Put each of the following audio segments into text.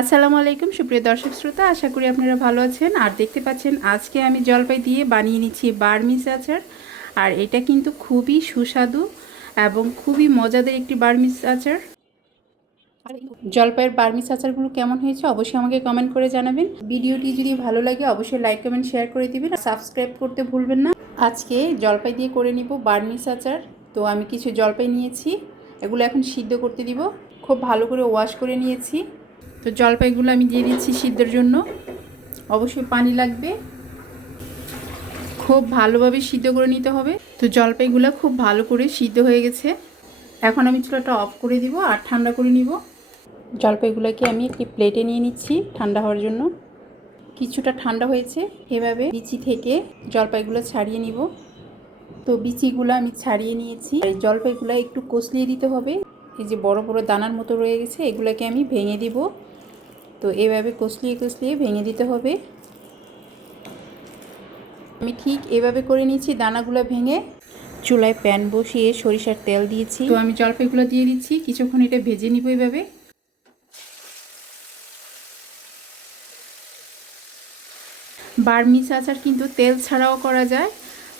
আসসালামু আলাইকুম, সুপ্রিয় দর্শক শ্রোতা, আশা করি আপনারা ভালো আছেন। আর দেখতে পাচ্ছেন, আজকে আমি জলপাই দিয়ে বানিয়ে নিচ্ছি বার্মিস আচার। আর এটা কিন্তু খুবই সুস্বাদু এবং খুবই মজাদার একটি বার্মিস আচার। আর জলপাইয়ের বার্মিস আচারগুলো কেমন হয়েছে অবশ্যই আমাকে কমেন্ট করে জানাবেন। ভিডিওটি যদি ভালো লাগে, অবশ্যই লাইক কমেন্ট শেয়ার করে দিবেন। আর সাবস্ক্রাইব করতে ভুলবেন না। আজকে জলপাই দিয়ে করে নিব বার্মিস আচার। তো আমি কিছু জলপাই নিয়েছি, এগুলো এখন সিদ্ধ করতে দিব। খুব ভালো করে ওয়াশ করে নিয়েছি। তো জলপাইগুলো আমি দিয়ে দিচ্ছি সিদ্ধর জন্য। অবশ্যই পানি লাগবে। খুব ভালোভাবে সিদ্ধ করে নিতে হবে। তো জলপাইগুলো খুব ভালো করে সিদ্ধ হয়ে গেছে। এখন আমি চুলাটা অফ করে দিব আর ঠান্ডা করে নিব। জলপাইগুলোকে আমি একটি প্লেটে নিয়ে নিচ্ছি ঠান্ডা হওয়ার জন্য। কিছুটা ঠান্ডা হয়েছে, এভাবে বিচি থেকে জলপাইগুলো ছাড়িয়ে নিব। তো বিচিগুলো আমি ছাড়িয়ে নিয়েছি। এই জলপাইগুলো একটু কষলিয়ে দিতে হবে। এই যে বড় বড় দানার মতো রয়ে গেছে, এগুলোকে আমি ভেঙে দিব। তো এভাবে কষলিয়ে কষলিয়ে ভেঙে দিতে হবে। আমি ঠিক এভাবে করে নিয়েছি, দানাগুলো ভেঙে। চুলায় প্যান বসিয়ে সরিষার তেল দিয়েছি। তো আমি জলপাইগুলো দিয়ে দিচ্ছি, কিছুক্ষণ এটা ভেজে নিব এভাবে। বার্মিস আচার কিন্তু তেল ছাড়াও করা যায়।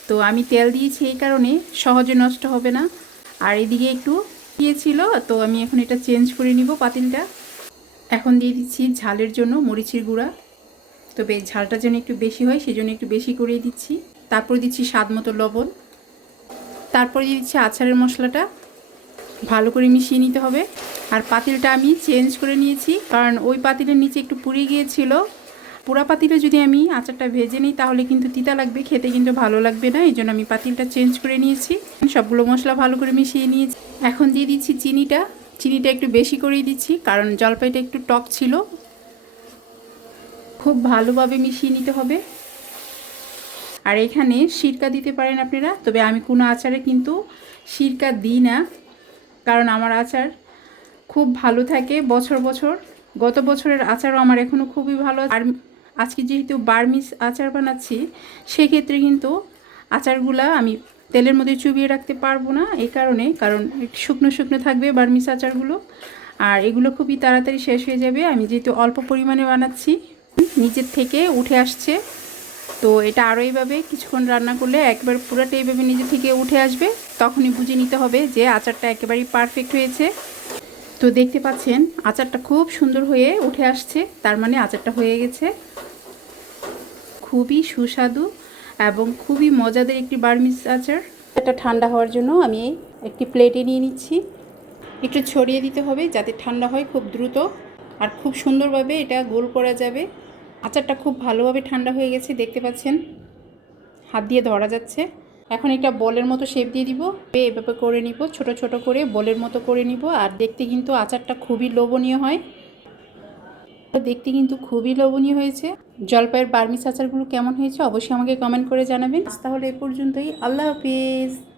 তো আমি তেল দিয়েছি এই কারণে, সহজে নষ্ট হবে না। আর এদিকে একটু দিয়েছিল তো আমি এখন এটা চেঞ্জ করে নিব পাতিলটা। এখন দিয়ে দিচ্ছি ঝালের জন্য মরিচের গুঁড়া। তবে ঝালটা যেন একটু বেশি হয়, সেজন্য একটু বেশি করেই দিচ্ছি। তারপর দিচ্ছি স্বাদ মতো লবণ। তারপরে দিয়ে দিচ্ছি আচারের মশলাটা। ভালো করে মিশিয়ে নিতে হবে। আর পাতিলটা আমি চেঞ্জ করে নিয়েছি। কারণ ওই পাতিলের নিচে একটু পুড়ে গিয়েছিল। পোড়া পাতিলে যদি আমি আচারটা ভেজে নিই, তাহলে কিন্তু তিতা লাগবে, খেতে কিন্তু ভালো লাগবে না। এই জন্য আমি পাতিলটা চেঞ্জ করে নিয়েছি। সবগুলো মশলা ভালো করে মিশিয়ে নিয়েছি। এখন দিয়ে দিচ্ছি চিনিটা। চিনিটা একটু বেশি করেই দিচ্ছি, কারণ জলপাইটা একটু টক ছিল। খুব ভালোভাবে মিশিয়ে নিতে হবে। আর এখানে সিরকা দিতে পারেন আপনারা, তবে আমি কোনো আচারে কিন্তু সিরকা দিই না, কারণ আমার আচার খুব ভালো থাকে বছর বছর। গত বছরের আচারও আমার এখনও খুবই ভালো আর আজকে যেহেতু বার্মিস আচার বানাচ্ছি, সেক্ষেত্রে কিন্তু আচারগুলা আমি তেলের মধ্যে চুবিয়ে রাখতে পারব না এই কারণে, কারণ শুকনো শুকনো থাকবে বার্মিস আচারগুলো আর এগুলো খুবই তাড়াতাড়ি শেষ হয়ে যাবে। আমি যেহেতু অল্প পরিমাণে বানাচ্ছি নিচের থেকে উঠে আসছে। তো এটা আরও এইভাবে কিছুক্ষণ রান্না করলে একবার পুরোটা এইভাবে নিজে থেকে উঠে আসবে। তখনই বুঝে নিতে হবে যে আচারটা একেবারেই পারফেক্ট হয়েছে। তো দেখতে পাচ্ছেন, আচারটা খুব সুন্দর হয়ে উঠে আসছে। তার মানে আচারটা হয়ে গেছে। খুবই সুস্বাদু। এবং খুবই মজাদার একটি বার্মিস আচার। এটা ঠান্ডা হওয়ার জন্য আমি একটি প্লেটে নিয়ে নিচ্ছি। একটু ছড়িয়ে দিতে হবে যাতে ঠান্ডা হয় খুব দ্রুত। আর খুব সুন্দরভাবে এটা গোল করা যাবে। আচারটা খুব ভালোভাবে ঠান্ডা হয়ে গেছে, দেখতে পাচ্ছেন? হাত দিয়ে ধরা যাচ্ছে। এখন এটা বলের মতো শেপ দিয়ে দিব। এভাবে করে নিব, ছোট ছোট করে বলের মতো করে নিব। আর দেখতে কিন্তু আচারটা খুবই লোভনীয় হয়। দেখতে কিন্তু খুবই লোভনীয় হয়েছে। জলপাইয়ের বার্মিস আচারগুলো কেমন হয়েছে অবশ্যই আমাকে কমেন্ট করে জানাবেন। তাহলে এ পর্যন্তই। আল্লাহ হাফিজ।